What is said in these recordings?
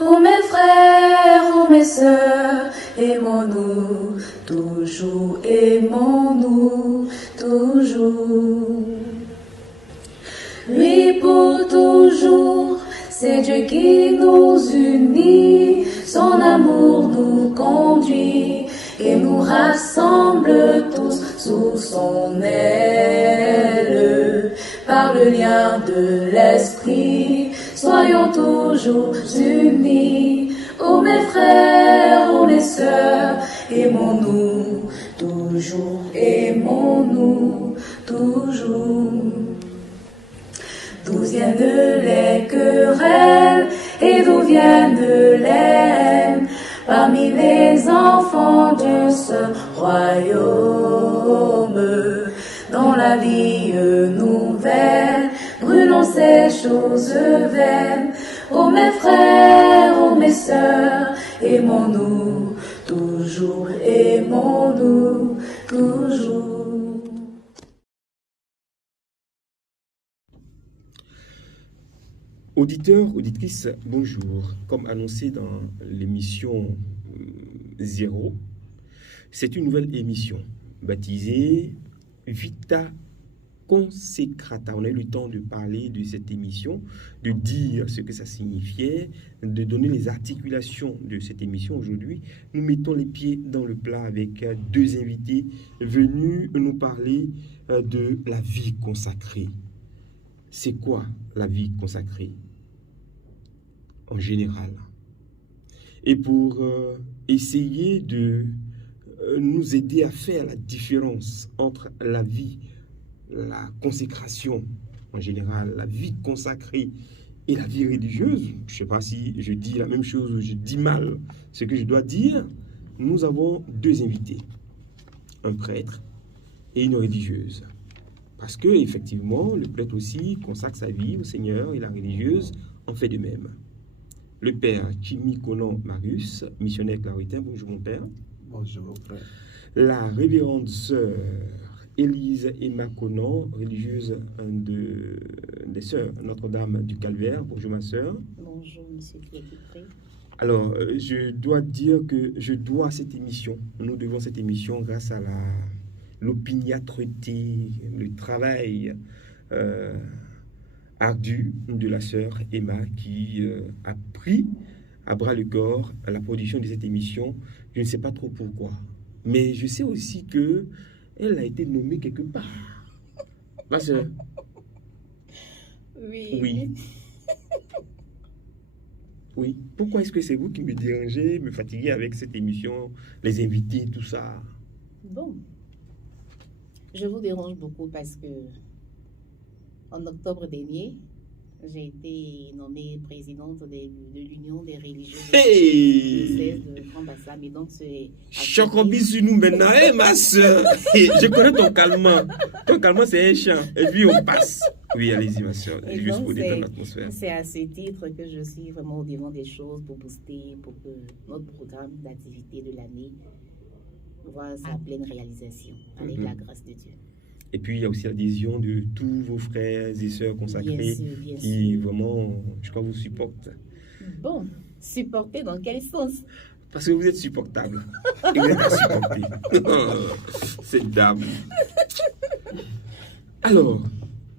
Ô mes frères, ô mes sœurs, aimons-nous, toujours aimons-nous, toujours. Lui pour toujours, c'est Dieu qui nous unit, son amour nous conduit et nous rassemble tous sous son aile. Par le lien de l'esprit, soyons toujours unis. Ô mes frères, ô mes sœurs, aimons-nous, toujours aimons-nous, toujours. D'où viennent les querelles et d'où viennent les haines parmi les enfants de ce royaume? Dans la vie nouvelle, brûlons ces choses vaines. Ô mes frères, ô mes sœurs, aimons-nous, toujours aimons-nous, toujours. Auditeurs, auditrices, bonjour. Comme annoncé dans l'émission 0, c'est une nouvelle émission baptisée Vita Consecrata. On a eu le temps de parler de cette émission, de dire ce que ça signifiait, de donner les articulations de cette émission. Aujourd'hui, nous mettons les pieds dans le plat avec deux invités venus nous parler de la vie consacrée. C'est quoi la vie consacrée en général? Et pour essayer de nous aider à faire la différence entre la vie, la consécration en général, la vie consacrée et la vie religieuse, je ne sais pas si je dis la même chose ou je dis mal ce que je dois dire, nous avons deux invités, un prêtre et une religieuse. Parce que effectivement, le prêtre aussi consacre sa vie au Seigneur et la religieuse en fait de même. Le père Jimmy Conan Marius, missionnaire claritain. Bonjour mon père. Bonjour frère. La révérende sœur Élise Emma Conan, religieuse des sœurs Notre-Dame du Calvaire. Bonjour ma sœur. Bonjour monsieur Pierre-Kipré. Alors, je dois dire que je dois cette émission, nous devons cette émission grâce à l'opiniâtreté, le travail ardu de la sœur Emma qui a pris à bras le corps la production de cette émission. Je ne sais pas trop pourquoi, mais je sais aussi que elle a été nommée quelque part. Ma sœur. Oui. Oui. Oui. Pourquoi est-ce que c'est vous qui me dérangez, me fatiguez avec cette émission, les invités, tout ça? Bon. Je vous dérange beaucoup parce que en octobre dernier, j'ai été nommée présidente de l'Union des religieux de Grand-Bassam. Et donc, c'est... Chocombi sur nous maintenant, ma soeur. Je connais ton calmant. Ton calmant, c'est un chant. Et puis, on passe. Oui, allez-y, ma soeur. Juste pour détendre l'atmosphère. C'est à ce titre que je suis vraiment au devant des choses pour booster, pour que notre programme d'activité de l'année voit sa pleine réalisation, avec la grâce de Dieu. Et puis, il y a aussi l'adhésion de tous vos frères et sœurs consacrés bien qui, sûr. vraiment, je crois, vous supportent. Bon, supporter dans quel sens? Parce que vous êtes supportable. Et vous êtes à supporter. Cette dame. Alors,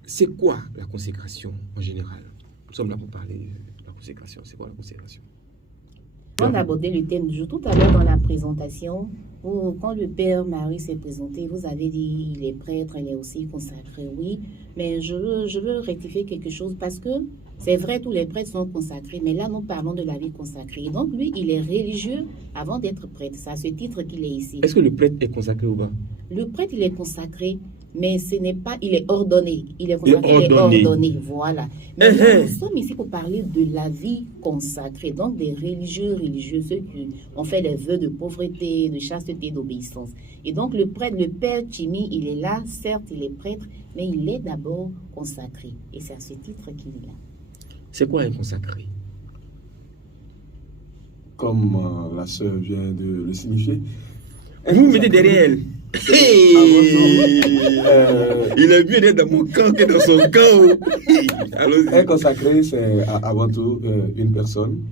c'est quoi la consécration en général? Nous sommes là pour parler de la consécration. C'est quoi la consécration? On a abordé le thème du jour tout à l'heure dans la présentation. Quand le Père Marie s'est présenté, vous avez dit il est prêtre, il est aussi consacré, oui. Mais je veux rectifier quelque chose parce que c'est vrai, tous les prêtres sont consacrés, mais là nous parlons de la vie consacrée. Donc lui, il est religieux avant d'être prêtre. C'est à ce titre qu'il est ici. Est-ce que le prêtre est consacré ou pas? Le prêtre, il est consacré, mais ce n'est pas, il est ordonné. Il est consacré, il est ordonné, voilà. Mais là, nous sommes ici pour parler de la vie consacrée, donc des religieux, ceux qui ont fait les vœux de pauvreté, de chasteté, d'obéissance. Et donc le prêtre, le père Jimmy, il est là, certes, il est prêtre, mais il est d'abord consacré. Et c'est à ce titre qu'il est là. C'est quoi un consacré? Comme la sœur vient de le signifier. Vous mettez derrière elle. Hey! Il est mieux d'être dans mon camp que dans son camp. Un consacré, c'est avant tout une personne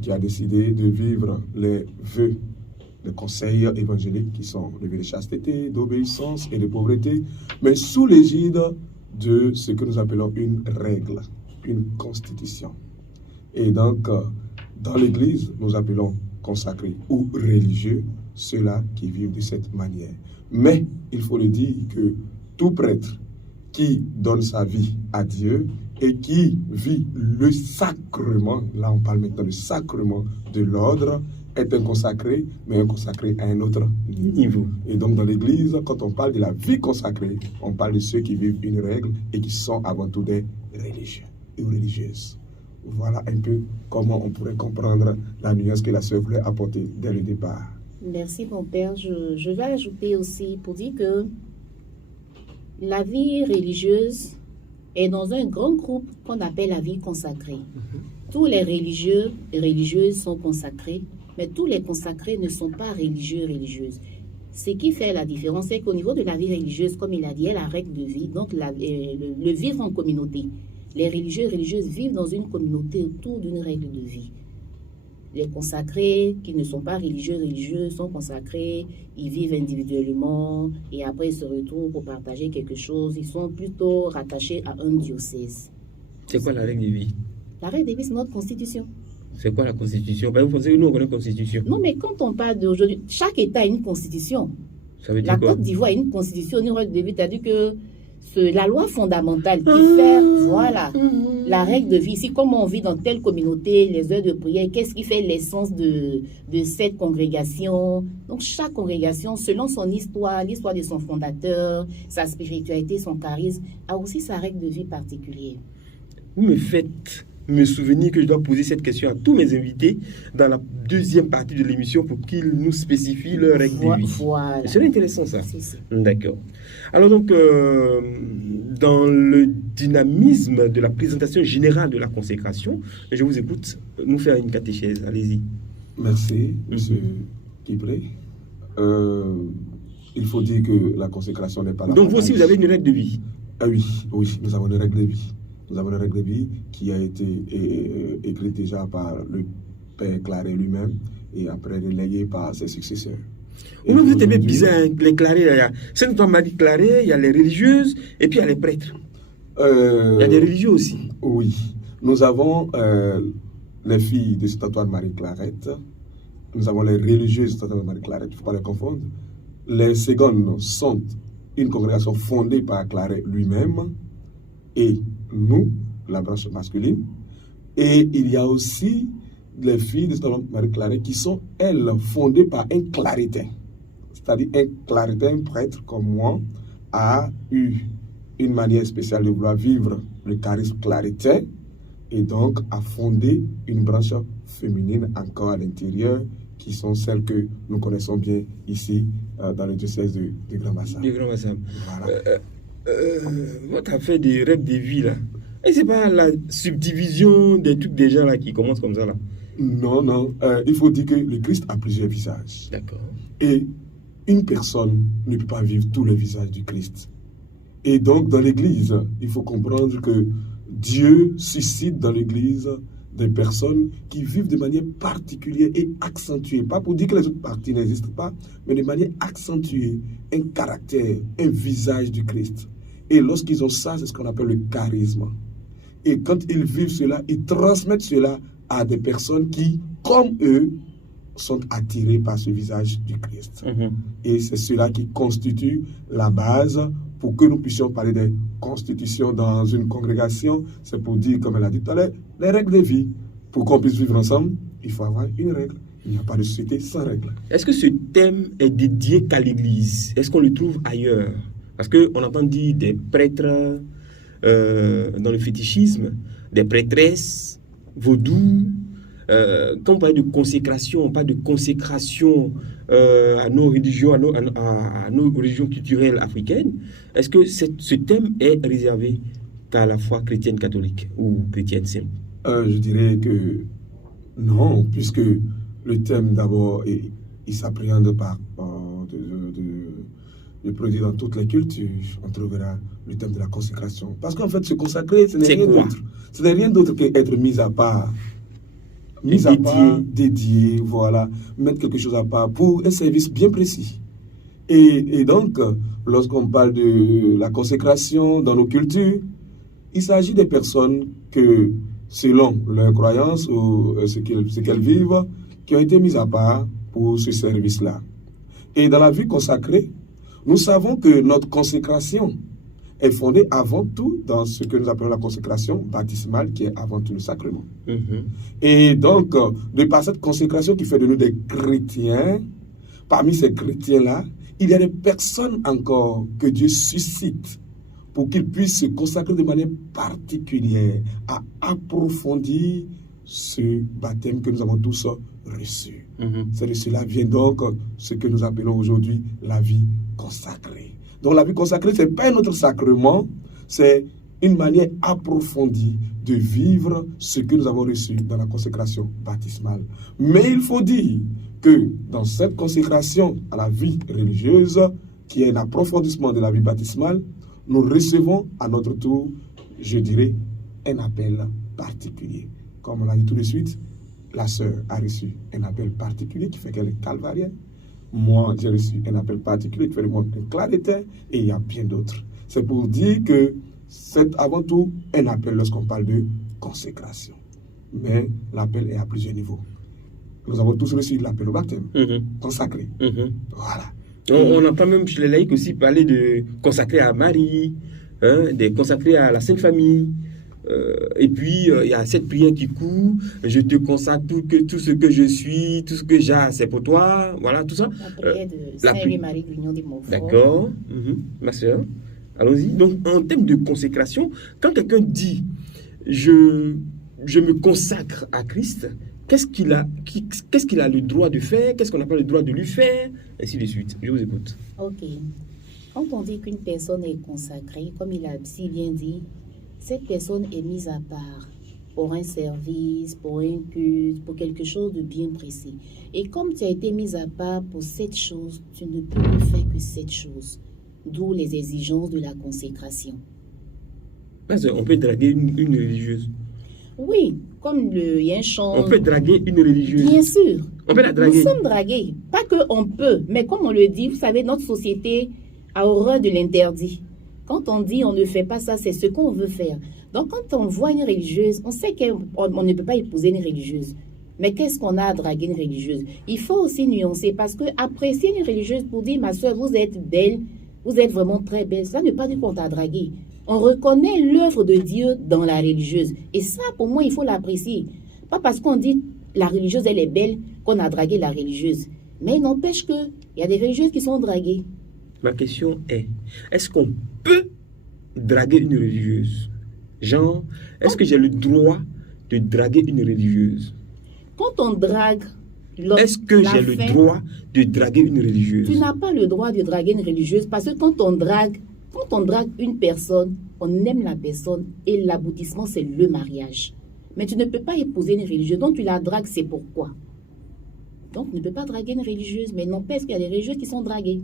qui a décidé de vivre les vœux, les conseils évangéliques qui sont le vœu de chasteté, d'obéissance et de pauvreté, mais sous l'égide de ce que nous appelons une règle, une constitution. Et donc, dans l'Église, nous appelons consacrés ou religieux ceux-là qui vivent de cette manière. Mais il faut le dire que tout prêtre qui donne sa vie à Dieu et qui vit le sacrement, là on parle maintenant du sacrement de l'ordre, est un consacré, mais un consacré à un autre niveau. Et donc dans l'Église, quand on parle de la vie consacrée, on parle de ceux qui vivent une règle et qui sont avant tout des religieux et religieuses. Voilà un peu comment on pourrait comprendre la nuance que la sœur voulait apporter dès le départ. Merci mon père. Je vais ajouter aussi pour dire que la vie religieuse est dans un grand groupe qu'on appelle la vie consacrée. Tous les religieux et religieuses sont consacrés, mais tous les consacrés ne sont pas religieux et religieuses. Ce qui fait la différence, c'est qu'au niveau de la vie religieuse, comme il a dit, il y a la règle de vie, donc le vivre en communauté. Les religieux et religieuses vivent dans une communauté autour d'une règle de vie. Les consacrés, qui ne sont pas religieux et religieux, sont consacrés, ils vivent individuellement et après ils se retrouvent pour partager quelque chose. Ils sont plutôt rattachés à un diocèse. C'est quoi la règle de vie? La règle de vie, c'est notre constitution. C'est quoi la constitution? Vous pensez que nous, on connaît la constitution? Non, mais quand on parle d'aujourd'hui, chaque État a une constitution. Ça veut dire la quoi? Côte d'Ivoire a une constitution, une règle de vie, c'est-à-dire que la loi fondamentale qui fait, voilà, la règle de vie. Ici, comment on vit dans telle communauté, les heures de prière, qu'est-ce qui fait l'essence de cette congrégation. Donc, chaque congrégation, selon son histoire, l'histoire de son fondateur, sa spiritualité, son charisme, a aussi sa règle de vie particulière. Vous me faites me souvenir que je dois poser cette question à tous mes invités dans la deuxième partie de l'émission pour qu'ils nous spécifient leur règle de vie. Voilà. C'est intéressant ça. C'est. D'accord. Alors donc, dans le dynamisme de la présentation générale de la consécration, je vous écoute nous faire une catéchèse. Allez-y. Merci, monsieur Kipré. Il faut dire que la consécration n'est pas la... Donc vous aussi, vous avez une règle de vie? Ah oui, nous avons une règle de vie. Nous avons une règle de vie qui a été écrite déjà par le Père Claret lui-même et après relayée par ses successeurs. Vous êtes bien bizarre, les Clarets. Il y a Sainte-Marie Claret, il y a les religieuses et puis il y a les prêtres. Il y a des religieux aussi. Oui. Nous avons les filles de Sainte-Antoine-Marie Clarette. Nous avons les religieuses de Sainte-Antoine-Marie Clarette, il ne faut pas les confondre. Les secondes sont une congrégation fondée par Claret lui-même. Et nous, la branche masculine. Et il y a aussi les filles de Sainte-Marie Claret qui sont, elles, fondées par un claretin. C'est-à-dire un claretin, un prêtre comme moi, a eu une manière spéciale de vouloir vivre le charisme claretin et donc a fondé une branche féminine encore à l'intérieur qui sont celles que nous connaissons bien ici dans le diocèse de Grand-Bassam. Du Grand-Bassam. Voilà. Votre affaire des règles de vie là, et c'est pas la subdivision des trucs déjà là qui commence comme ça là? Non, il faut dire que le Christ a plusieurs visages. D'accord. Et une personne ne peut pas vivre tous les visages du Christ. Et donc dans l'Église, il faut comprendre que Dieu suscite dans l'Église des personnes qui vivent de manière particulière et accentuée. Pas pour dire que les autres parties n'existent pas, mais de manière accentuée, un caractère, un visage du Christ. Et lorsqu'ils ont ça, c'est ce qu'on appelle le charisme. Et quand ils vivent cela, ils transmettent cela à des personnes qui, comme eux, sont attirées par ce visage du Christ. Et c'est cela qui constitue la base pour que nous puissions parler des constitutions dans une congrégation. C'est pour dire, comme elle a dit tout à l'heure, les règles de vie. Pour qu'on puisse vivre ensemble, il faut avoir une règle. Il n'y a pas de société sans règle. Est-ce que ce thème est dédié qu'à l'Église? Est-ce qu'on le trouve ailleurs? Parce qu'on entend dire des prêtres dans le fétichisme, des prêtresses, vaudou. Quand on parle de consécration, on parle de consécration à nos religions, à nos religions culturelles africaines. Est-ce que ce thème est réservé qu'à la foi chrétienne catholique ou chrétienne simple? Je dirais que non, puisque le thème d'abord, il s'appréhende par de produire dans toutes les cultures. On trouvera le thème de la consécration. Parce qu'en fait, se consacrer, ce n'est rien d'autre. Ce n'est rien d'autre qu'être mis à part mis à part, dédié, voilà, mettre quelque chose à part pour un service bien précis. Et donc, lorsqu'on parle de la consécration dans nos cultures, il s'agit des personnes que, selon leurs croyances ou ce qu'elles vivent, qui ont été mises à part pour ce service-là. Et dans la vie consacrée, nous savons que notre consécration est fondée avant tout dans ce que nous appelons la consécration baptismale, qui est avant tout le sacrement. Et donc, de par cette consécration qui fait de nous des chrétiens, parmi ces chrétiens-là, il y a des personnes encore que Dieu suscite pour qu'ils puissent se consacrer de manière particulière à approfondir ce baptême que nous avons tous reçu. C'est de cela vient donc ce que nous appelons aujourd'hui la vie consacrée. Donc la vie consacrée, ce n'est pas un autre sacrement, c'est une manière approfondie de vivre ce que nous avons reçu dans la consécration baptismale. Mais il faut dire que dans cette consécration à la vie religieuse, qui est un approfondissement de la vie baptismale, nous recevons à notre tour, je dirais, un appel particulier. Comme on l'a dit tout de suite, la sœur a reçu un appel particulier qui fait qu'elle est calvarienne. Moi, j'ai reçu un appel particulier qui fait de moi un claretin, et il y a bien d'autres. C'est pour dire que c'est avant tout un appel lorsqu'on parle de consécration. Mais l'appel est à plusieurs niveaux. Nous avons tous reçu l'appel au baptême, consacré. Voilà. On entend même chez les laïcs aussi parler de consacrer à Marie, de consacrer à la Sainte Famille. Et puis, il y a cette prière qui court, je te consacre tout ce que je suis, tout ce que j'ai, c'est pour toi, voilà, tout ça. La prière de Sainte-Marie Grignon de Montfort. D'accord, ma soeur, allons-y. Donc, en termes de consécration, quand quelqu'un dit, je me consacre à Christ, qu'est-ce qu'il a le droit de faire, qu'est-ce qu'on n'a pas le droit de lui faire, ainsi de suite. Je vous écoute. Ok. Quand on dit qu'une personne est consacrée, comme il a si bien dit, cette personne est mise à part pour un service, pour un culte, pour quelque chose de bien précis. Et comme tu as été mise à part pour cette chose, tu ne peux plus faire que cette chose. D'où les exigences de la consécration. On peut draguer une religieuse. Oui, comme il y a un chant... On peut draguer une religieuse. Bien sûr. On peut la draguer. Nous sommes dragués. Pas qu'on peut, mais comme on le dit, vous savez, notre société a horreur de l'interdit. Quand on dit on ne fait pas ça, c'est ce qu'on veut faire. Donc quand on voit une religieuse, on sait qu'on ne peut pas épouser une religieuse. Mais qu'est-ce qu'on a à draguer une religieuse? Il faut aussi nuancer, parce que apprécier une religieuse pour dire, ma soeur, vous êtes belle, vous êtes vraiment très belle, ça ne veut pas dire qu'on t'a dragué. On reconnaît l'œuvre de Dieu dans la religieuse. Et ça, pour moi, il faut l'apprécier. Pas parce qu'on dit la religieuse, elle est belle, qu'on a dragué la religieuse. Mais il n'empêche qu'il y a des religieuses qui sont draguées. Ma question est-ce qu'on peut draguer une religieuse? Genre, est-ce que j'ai le droit de draguer une religieuse? Quand on drague... Est-ce que j'ai le droit de draguer une religieuse? Tu n'as pas le droit de draguer une religieuse, parce que quand on drague une personne, on aime la personne et l'aboutissement, c'est le mariage. Mais tu ne peux pas épouser une religieuse. Donc tu la dragues, c'est pourquoi? Donc tu ne peux pas draguer une religieuse, mais n'empêche qu'il y a des religieuses qui sont draguées.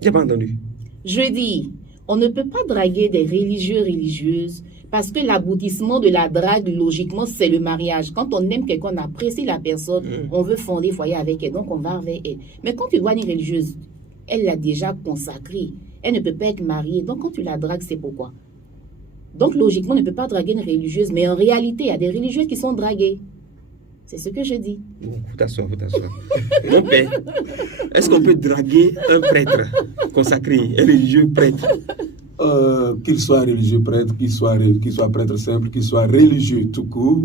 J'ai pas entendu. Je dis, on ne peut pas draguer des religieuses, parce que l'aboutissement de la drague, logiquement, c'est le mariage. Quand on aime quelqu'un, on apprécie la personne, on veut fonder foyer avec elle, donc on va vers elle. Mais quand tu vois une religieuse, elle l'a déjà consacrée, elle ne peut pas être mariée, donc quand tu la dragues, c'est pourquoi? Donc logiquement, on ne peut pas draguer une religieuse, mais en réalité, il y a des religieuses qui sont draguées. C'est ce que je dis. Bon, faut t'asseoir. Mon père, est-ce qu'on peut draguer un prêtre consacré, un religieux prêtre? Qu'il soit religieux prêtre, qu'il soit prêtre simple, qu'il soit religieux tout court,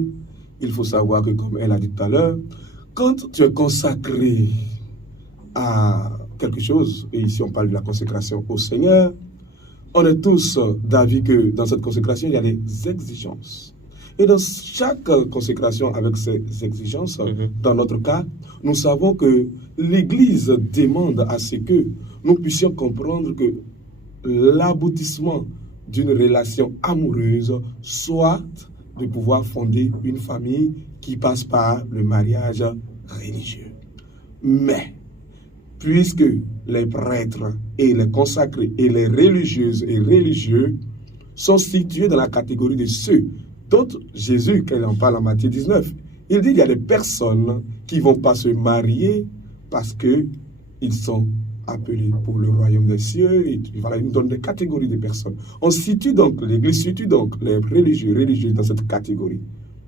il faut savoir que, comme elle a dit tout à l'heure, quand tu es consacré à quelque chose, et ici on parle de la consécration au Seigneur, on est tous d'avis que dans cette consécration, il y a des exigences. Et dans chaque consécration avec ces exigences, dans notre cas, nous savons que l'Église demande à ce que nous puissions comprendre que l'aboutissement d'une relation amoureuse soit de pouvoir fonder une famille qui passe par le mariage religieux. Mais, puisque les prêtres et les consacrés et les religieuses et religieux sont situés dans la catégorie de ceux D'autres, Jésus, quand il en parle en Matthieu 19, il dit qu'il y a des personnes qui ne vont pas se marier parce qu'ils sont appelés pour le royaume des cieux. Et voilà, il nous donne des catégories de personnes. On situe donc, l'Église situe donc les religieux dans cette catégorie.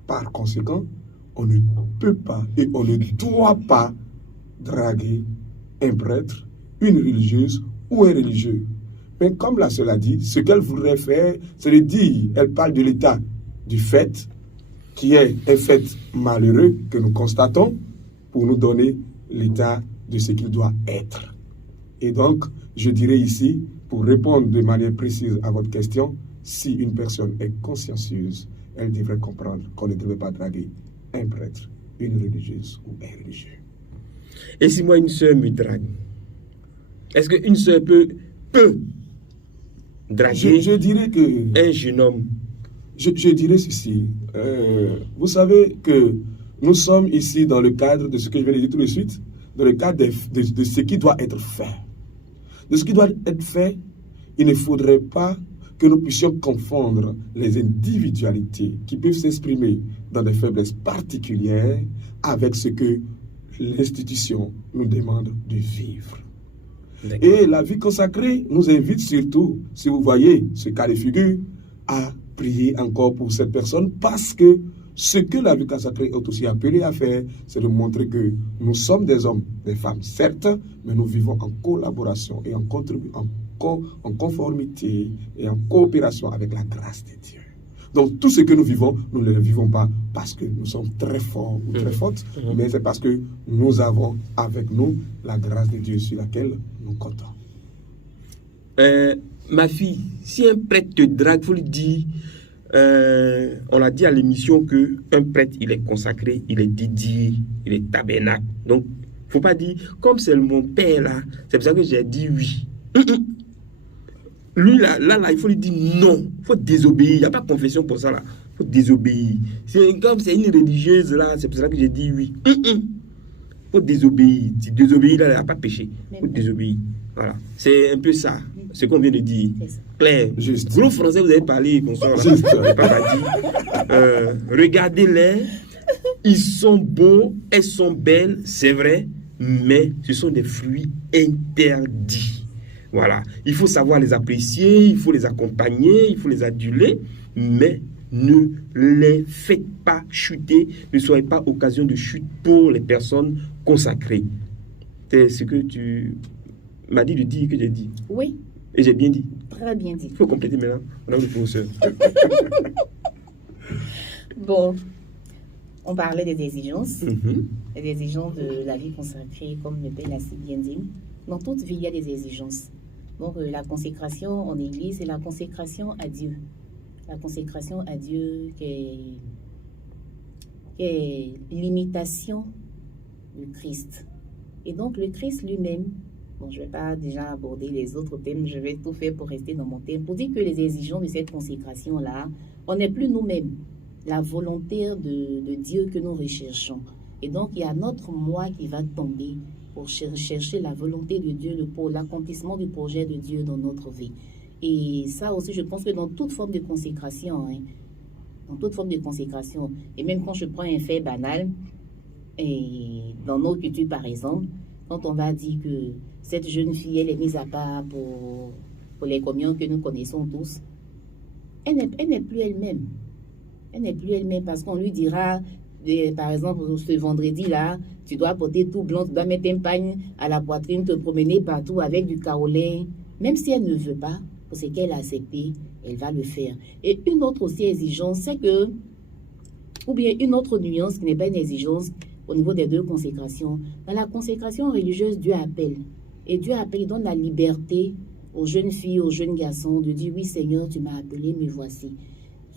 Par conséquent, on ne peut pas et on ne doit pas draguer un prêtre, une religieuse ou un religieux. Mais comme la sœur a dit, ce qu'elle voudrait faire, c'est de dire, elle parle de l'état du fait, qui est un fait malheureux que nous constatons, pour nous donner l'état de ce qu'il doit être. Et donc, je dirais ici, pour répondre de manière précise à votre question, si une personne est consciencieuse, elle devrait comprendre qu'on ne devrait pas draguer un prêtre, une religieuse ou un religieux. Et si moi, une sœur me drague, est-ce qu'une sœur peut draguer je dirais que, un jeune homme? Je dirais ceci. Vous savez que nous sommes ici dans le cadre de ce que je viens de dire tout de suite, dans le cadre de ce qui doit être fait. De ce qui doit être fait, il ne faudrait pas que nous puissions confondre les individualités qui peuvent s'exprimer dans des faiblesses particulières avec ce que l'institution nous demande de vivre. Et la vie consacrée nous invite surtout, si vous voyez ce cas de figure, à prier encore pour cette personne, parce que ce que la vie consacrée est aussi appelée à faire, c'est de montrer que nous sommes des hommes, des femmes, certes, mais nous vivons en collaboration et en conformité et en coopération avec la grâce de Dieu. Donc tout ce que nous vivons, nous ne le vivons pas parce que nous sommes très forts ou très fortes, mais c'est parce que nous avons avec nous la grâce de Dieu sur laquelle nous comptons. Ma fille, si un prêtre te drague, il faut lui dire, on l'a dit à l'émission qu'un prêtre, il est consacré, il est dédié, il est tabernacle. Donc, il ne faut pas dire, comme c'est mon père là, c'est pour ça que j'ai dit oui. Lui, là, il faut lui dire non. Il faut désobéir. Il n'y a pas de confession pour ça, là. Il faut désobéir. Comme c'est une religieuse, là, c'est pour ça que j'ai dit oui. Il faut désobéir. Si désobéir, là, il n'y a pas de péché. Il faut désobéir. Voilà. C'est un peu ça, ce qu'on vient de dire. Claire. Juste. Gros français, vous avez parlé, bonsoir. Juste. Papa dit, regardez-les. Ils sont beaux, elles sont belles, c'est vrai, mais ce sont des fruits interdits. Voilà, il faut savoir les apprécier, il faut les accompagner, il faut les aduler, mais ne les faites pas chuter, ne soyez pas occasion de chute pour les personnes consacrées. C'est ce que tu m'as dit de dire que j'ai dit. Oui. Et j'ai bien dit. Très bien dit. Il faut compléter maintenant. On a le professeur. Bon, on parlait des exigences, des exigences de la vie consacrée, comme le Père l'a si bien dit. Dans toute vie, il y a des exigences. Donc, la consécration en Église, c'est la consécration à Dieu. La consécration à Dieu qui est l'imitation du Christ. Et donc, le Christ lui-même, bon, je ne vais pas déjà aborder les autres thèmes, je vais tout faire pour rester dans mon thème, pour dire que les exigences de cette consécration-là, on n'est plus nous-mêmes, la volonté de Dieu que nous recherchons. Et donc, il y a notre moi qui va tomber pour chercher la volonté de Dieu, pour l'accomplissement du projet de Dieu dans notre vie. Et ça aussi, je pense que dans toute forme de consécration, dans toute forme de consécration, et même quand je prends un fait banal, et dans nos cultures par exemple, quand on va dire que cette jeune fille, elle est mise à part pour les communions que nous connaissons tous, elle n'est plus elle-même. Elle n'est plus elle-même parce qu'on lui dira, par exemple, ce vendredi-là, tu dois porter tout blanc, tu dois mettre un pagne à la poitrine, te promener partout avec du kaolin. Même si elle ne veut pas, pour ce qu'elle a accepté, elle va le faire. Et une autre aussi exigence, c'est que, ou bien une autre nuance qui n'est pas une exigence au niveau des deux consécrations. Dans la consécration religieuse, Dieu appelle. Et Dieu appelle, il donne la liberté aux jeunes filles, aux jeunes garçons de dire, oui Seigneur, tu m'as appelé, me voici.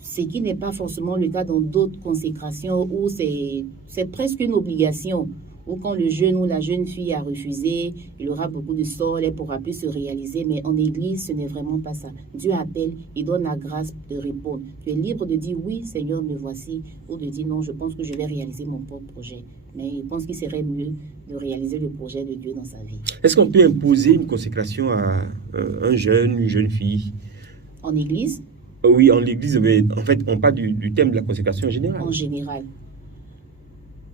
Ce qui n'est pas forcément le cas dans d'autres consécrations où c'est presque une obligation, où quand le jeune ou la jeune fille a refusé, il aura beaucoup de sorts, elle ne pourra plus se réaliser. Mais en Église, ce n'est vraiment pas ça. Dieu appelle, il donne la grâce de répondre. Tu es libre de dire oui, Seigneur, me voici, ou de dire non, je pense que je vais réaliser mon propre projet. Mais je pense qu'il serait mieux de réaliser le projet de Dieu dans sa vie. Est-ce qu'on peut imposer une consécration à un jeune, une jeune fille? En Église? Oui, en l'église, mais en fait, on parle du thème de la consécration en général. En général.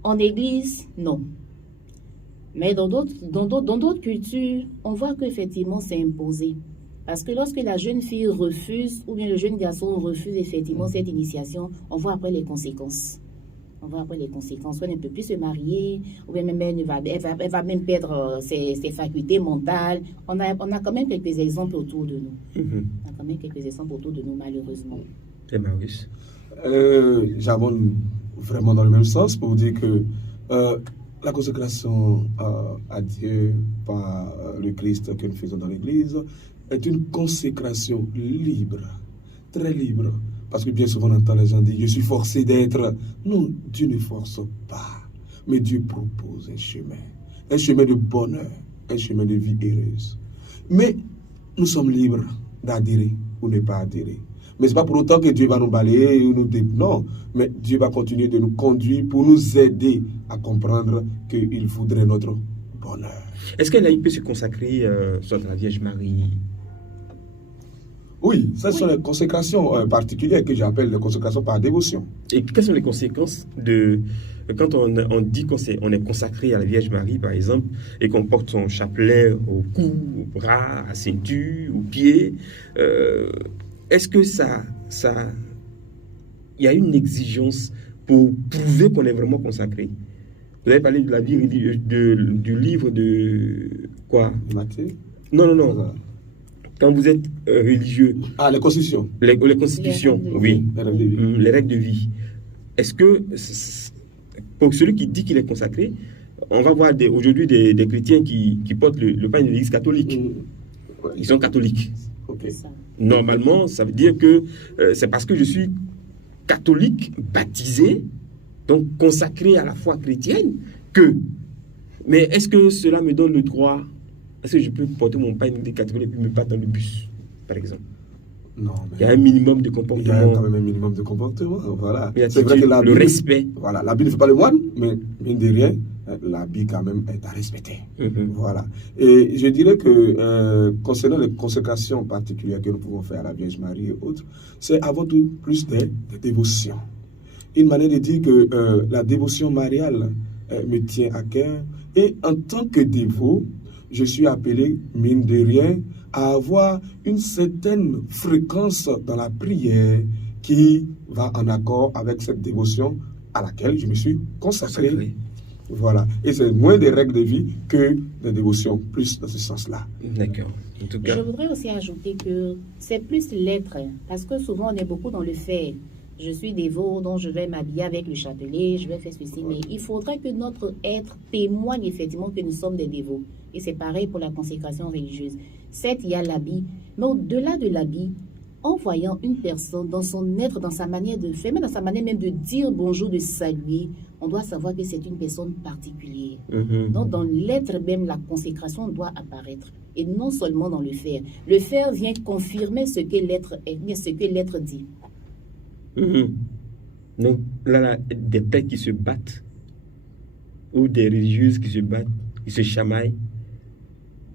En église, non. Mais dans d'autres cultures, on voit qu'effectivement, c'est imposé. Parce que lorsque la jeune fille refuse, ou bien le jeune garçon refuse effectivement cette initiation, on voit après les conséquences. On voit après les conséquences. Soit elle ne peut plus se marier, ou bien même elle va même perdre ses facultés mentales. On a quand même quelques exemples autour de nous. On a quand même quelques exemples autour de nous, malheureusement. Et Marius? J'abonde vraiment dans le même sens pour vous dire que la consécration à Dieu par le Christ que nous faisons dans l'Église est une consécration libre, très libre. Parce que bien souvent on entend les gens dire « je suis forcé d'être ». Non, Dieu ne force pas, mais Dieu propose un chemin de bonheur, un chemin de vie heureuse. Mais nous sommes libres d'adhérer ou ne pas adhérer. Mais ce n'est pas pour autant que Dieu va nous balayer ou nous non, mais Dieu va continuer de nous conduire pour nous aider à comprendre qu'il voudrait notre bonheur. Est-ce qu'elle a pu se consacrer sur la Vierge Marie? Oui, ce sont les consécrations particulières que j'appelle les consécrations par dévotion. Et quelles sont les conséquences de... Quand on dit qu'on est consacré à la Vierge Marie, par exemple, et qu'on porte son chapelet au cou, au bras, à la ceinture, aux pieds, est-ce que il y a une exigence pour prouver qu'on est vraiment consacré? Vous avez parlé de la vie du livre de quoi? Matthieu? Non. Quand vous êtes religieux. Ah, les constitutions. Les constitutions, oui. Les règles de vie. Est-ce que, pour celui qui dit qu'il est consacré, on va voir aujourd'hui des chrétiens qui portent le pagne de l'Église catholique. Ils sont catholiques. Okay. Normalement, ça veut dire que c'est parce que je suis catholique, baptisé, donc consacré à la foi chrétienne, que... Mais est-ce que cela me donne le droit? Est-ce que je peux porter mon pagne de catholique et puis me battre dans le bus, par exemple? Non. Il y a un minimum de comportement. Il y a quand même un minimum de comportement. Voilà. C'est vrai que le respect. Voilà. L'habit ne fait pas le moine, mais mine de rien, l'habit quand même est à respecter. Voilà. Et je dirais que concernant les consécrations particulières que nous pouvons faire à la Vierge Marie et autres, c'est avant tout plus des dévotions. Une manière de dire que la dévotion mariale me tient à cœur. Et en tant que dévot, je suis appelé, mine de rien, à avoir une certaine fréquence dans la prière qui va en accord avec cette dévotion à laquelle je me suis consacré. Voilà. Et c'est moins des règles de vie que des dévotions, plus dans ce sens-là. D'accord. En tout cas. Je voudrais aussi ajouter que c'est plus l'être, parce que souvent on est beaucoup dans le faire. Je suis dévot, donc je vais m'habiller avec le chapelet, je vais faire ceci. Mais il faudrait que notre être témoigne effectivement que nous sommes des dévots. Et c'est pareil pour la consécration religieuse. Certes, il y a l'habit, mais au-delà de l'habit, en voyant une personne dans son être, dans sa manière de faire, même dans sa manière même de dire bonjour, de saluer, on doit savoir que c'est une personne particulière. Donc dans l'être même, la consécration doit apparaître. Et non seulement dans le faire. Le faire vient confirmer ce que l'être est, ce que l'être dit. Donc là, des prêtres qui se battent, ou des religieuses qui se battent, qui se chamaillent.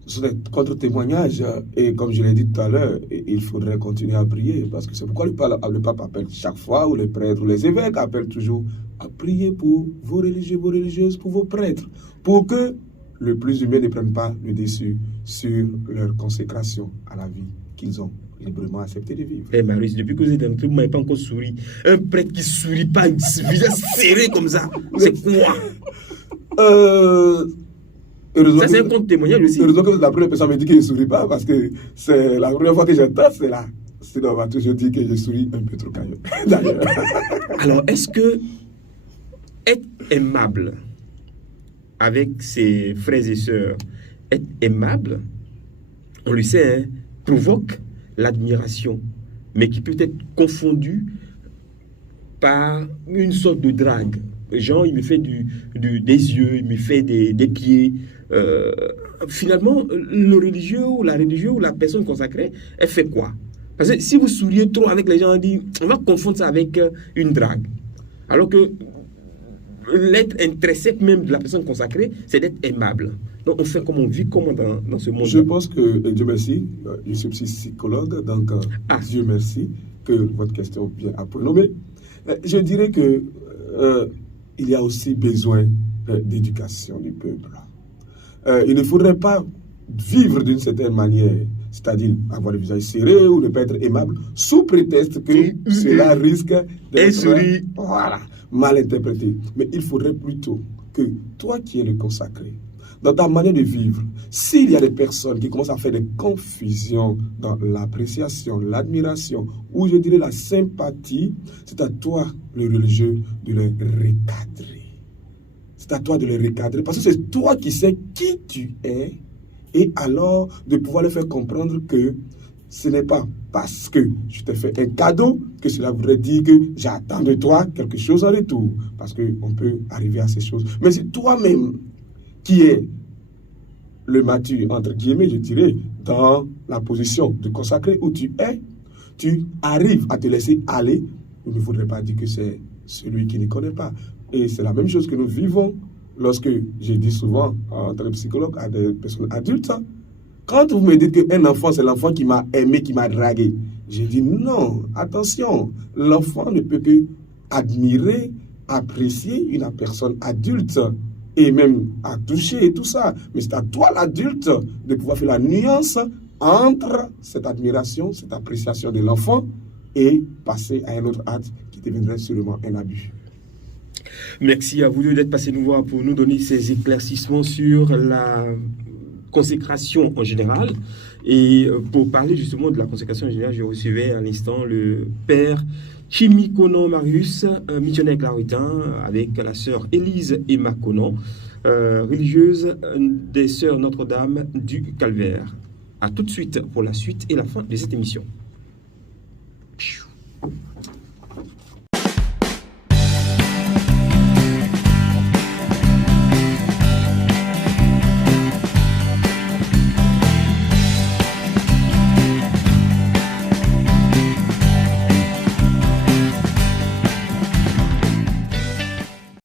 Ce sont des contre-témoignages, et comme je l'ai dit tout à l'heure, il faudrait continuer à prier, parce que c'est pourquoi le pape appelle chaque fois, ou les prêtres, ou les évêques appellent toujours à prier pour vos religieux, vos religieuses, pour vos prêtres, pour que le plus humain ne prenne pas le dessus sur leur consécration à la vie qu'ils ont librement accepté de vivre. Eh Marius, depuis que vous êtes entré, vous n'avez pas encore souri. Un prêtre qui ne sourit pas, visage serré comme ça, c'est quoi? Ça, c'est un contre-témoignage aussi. Heureusement que la première personne me dit que je ne souris pas, parce que c'est la première fois que j'entends, c'est là. Sinon, on va toujours dire que je souris un peu trop d'ailleurs. Alors, est-ce que être aimable avec ses frères et sœurs, être aimable, on le sait, hein, provoque l'admiration, mais qui peut être confondu par une sorte de drague. Genre, il me fait des yeux, il me fait des pieds. Finalement, le religieux ou la religieuse ou la personne consacrée, elle fait quoi? Parce que si vous souriez trop avec les gens, on va confondre ça avec une drague. Alors que l'être intrinsèque même de la personne consacrée, c'est d'être aimable. Donc on fait comme on vit, comment dans ce monde. Je pense que, Dieu merci, je suis psychologue, donc Dieu merci, que votre question vient à point nommé. Je dirais que il y a aussi besoin d'éducation du peuple. Il ne faudrait pas vivre d'une certaine manière, c'est-à-dire avoir le visage serré ou ne pas être aimable, sous prétexte que cela risque d'être mal interprété. Mais il faudrait plutôt que toi qui es le consacré, dans ta manière de vivre, s'il y a des personnes qui commencent à faire des confusions dans l'appréciation, l'admiration, ou je dirais la sympathie, c'est à toi, le religieux, de les recadrer. C'est à toi de les recadrer, parce que c'est toi qui sais qui tu es, et alors de pouvoir leur faire comprendre que ce n'est pas parce que je t'ai fait un cadeau que cela voudrait dire que j'attends de toi quelque chose en retour, parce qu'on peut arriver à ces choses. Mais c'est toi-même qui est le mature, entre guillemets, je dirais, dans la position de consacré où tu es, tu arrives à te laisser aller. Il ne faudrait pas dire que c'est celui qui ne connaît pas. Et c'est la même chose que nous vivons lorsque j'ai dit souvent en tant que psychologue à des personnes adultes. Quand vous me dites qu'un enfant, c'est l'enfant qui m'a aimé, qui m'a dragué, j'ai dit non, attention, l'enfant ne peut que admirer, apprécier une personne adulte et même à toucher et tout ça. Mais c'est à toi, l'adulte, de pouvoir faire la nuance entre cette admiration, cette appréciation de l'enfant et passer à un autre acte qui deviendrait sûrement un abus. Merci à vous deux d'être passés nous voir pour nous donner ces éclaircissements sur la consécration en général. Et pour parler justement de la consécration en général, je recevais à l'instant le père Chimikonon Marius, missionnaire claritain, avec la sœur Élise Emma Conan, religieuse des sœurs Notre-Dame du Calvaire. A tout de suite pour la suite et la fin de cette émission.